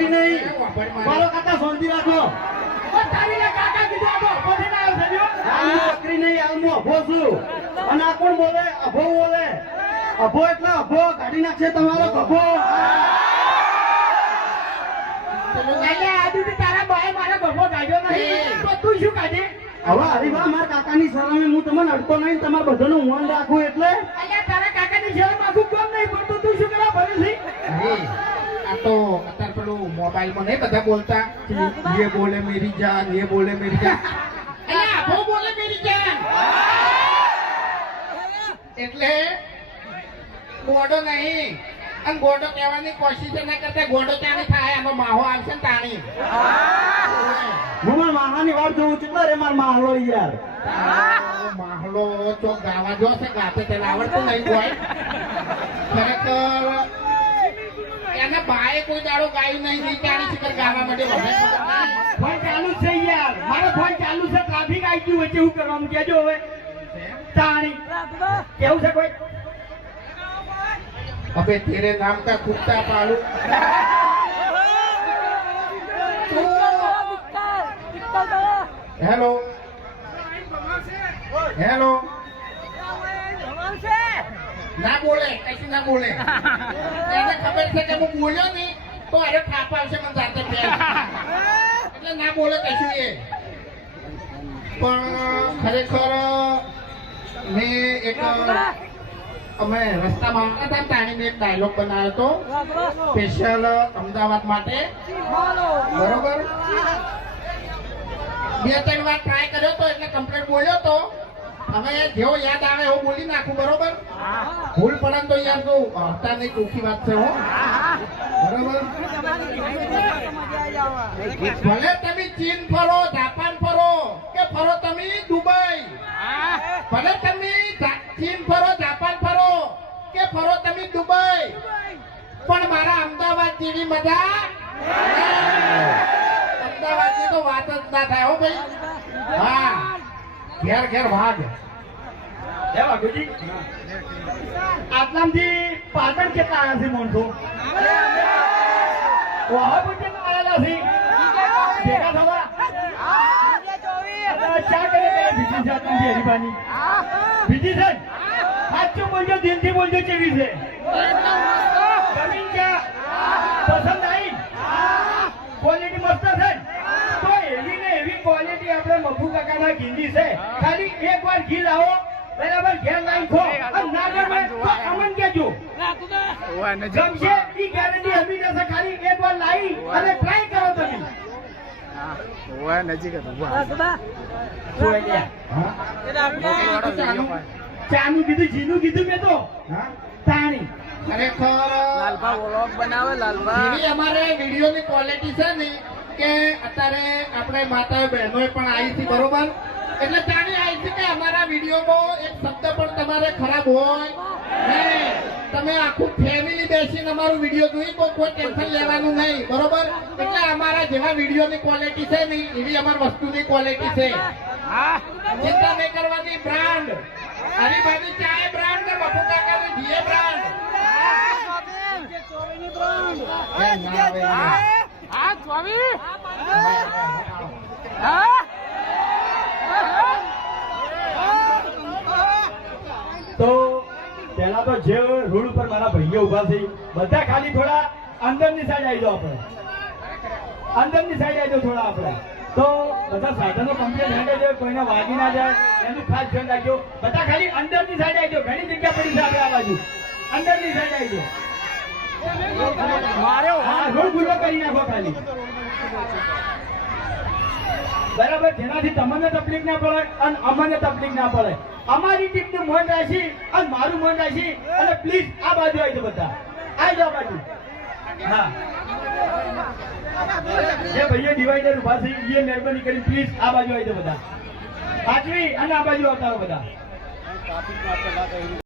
નોકરી નહીં. મારો કાકા શાંતિ રાખો. નોકરી નહીં, હાલ હું અભો છું. અને આ કોણ બોલે? અભો બોલે. અભો એટલે અભો કાઢી નાખશે તમારો અભો. તારા ભાઈ મારા ગભો કાઢ્યો નહીં તો તું શું કાઢે? હવે હરીભા મારા કાકાની શરમે હું તમને અડતો નહીં, તમારે બધાનું મન રાખું એટલે. અલ્યા તારા કાકાની શરમ આખું કોમ નહીં પડતું, તું શું કરવા ભરે છે? આ તો અત્યારે પેલું મોબાઈલમાં નહીં બધા બોલતા ये बोले मेरी जान, ये बोले मेरी जान. અલ્યા બહુ બોલે મેરી જાન એટલે ગોડો નહીં. અને ગોડો કહેવાની કોશિશ ના કરતા ગોડો ત્યાંની થાય એનો માહો આવશે ને તાણી. હું મારા માહાની વાત જોઉં છું રે. મારો માહલો યાર માહલો તો ગાવા જો છે, ગાતે તેને આવડતું નહીં કોઈ. ખરેખર એના ભાઈ કોઈ દાડો ગાયું નહીં, વિચારી શિખર ગાવા માટે ફોન ચાલુ છે યાર, મારો ફોન ચાલુ છે. ટ્રાફિક આવી ગયું વચ્ચે, શું કરવાનું કેજો હવે? તાણી કેવું છે કોઈ? अबे तेरे नाम का कुत्ता पालू. हेलो हेलो ना बोले, ऐसे ना बोले. એને ખબર છે કે હું બોલ્યો નહીં તો અરે થાપ આવશે મને સાથે પેલ. એટલે ના બોલે કશું એ. પણ ખરેખર મેં એક અમે રસ્તામાં આવતા હતા, તાણીને એક ડાયલોગ બનાવ્યો હતો સ્પેશિયલ અમદાવાદ માટે. બરોબર, 2-3 વાર ટ્રાય કર્યો તો એટલે કમ્પ્લીટ બોલ્યો તો. હવે જેવો યાદ આવે એવું બોલી નાખું. બરોબર, ભૂલ પડે તો યાર તો હતા નહીં, ટૂંકી વાત છે. બરોબર, ભલે તમે ચીન ફરો, જાપાન ફરો કે ફરો તમે દુબઈ, ભલે તમે ચીન ફરો, જાપાન ફરો કે ફરો તમે દુબઈ, પણ મારા અમદાવાદ જેવી મજા. અમદાવાદ ની તો વાત જ ના થાય હો ભાઈ. હા, ઘેર ઘેર વાઘ. હે વાઘુજી, આટલામથી પાટણ કેટલા આવ્યા છે મોનસો? વહાપુર કેટલા આવેલા છે ભેગા થવા? ચા કરે બીજી છે આટલામથી હરીબાની બીજી છે. સાચું બોલજો, દિલથી બોલજો. કેવી છે? જમીન ચા પસંદ આવી? ક્વોલિટી મસ્ત છે. તો એવી ને એવી ક્વોલિટી આપણે મફુ કાકાના ઘીંદી છે. ખાલી એક વાર ઘી લાવો, બરાબર ઘેર લાઈન ખો, અને ના ગમે તો અમન કેજો. ગમશે ઈ ગેરંટી હમી જશે. ખાલી એક વાર લાવી અને ટ્રાય કરો તમે. ચાનું કીધું, જીનું કીધું મેં તો. તાણી ખરેખર એવી અમારે વિડીયોની ક્વોલિટી છે ને કે અત્યારે આપણે માતાઓ બહેનોએ પણ આવી છે. બરોબર, એટલે જાણી આવી છે કે અમારા વિડીયોમાં એક શબ્દ પણ તમારે ખરાબ હોય નહીં. તમે આખું ફેમિલી બેસીને અમારું વિડીયો જોઈ તો કોઈ ટેન્શન લેવાનું નહીં. બરોબર, એટલે અમારા જેવા વિડીયોની ક્વોલિટી છે ને એવી અમારી વસ્તુની ક્વોલિટી છે. ચિંતા નહીં કરવાની. બ્રાન્ડ હરીબાની ચાય બ્રાન્ડ ને બપુ કાકાની જીએ બ્રાન્ડ. તો પેલા તો જે રોડ ઉપર મારા ભાઈઓ ઉભા છે બધા ખાલી થોડા અંદરની સાઈડ આવી જાઓ. આપણે અંદરની સાઈડ આવી જાઓ થોડા. આપણે તો બધા સાધનો કમ્પ્લીટ હેન્ડે છે, કોઈને વાગી ના જાય એનું ખાસ ધ્યાન રાખજો. બધા ખાલી અંદરની સાઈડ આવી જાઓ. ઘણી જગ્યા પડી છે આપણે આ બાજુ. અંદરની સાઈડ આવી જાઓ. રોડ ખુલ્લો કરી નાખો ખાલી. બરાબર, જેનાથી તમને તકલીફ ના પડે અને અમને તકલીફ ના પડે. અમારી ટીમનું મન રાખી અને મારું મન રાખી અને પ્લીઝ આ બાજુ આવી જાઓ. બધા આવી જાઓ બાજુ. હા, જે ભાઈઓ ડિવાઈડર ઉભા છે એ મહેરબાની કરી પ્લીઝ આ બાજુ આવી જાઓ. બધા પાછવી અને આ બાજુ આવતા બધા.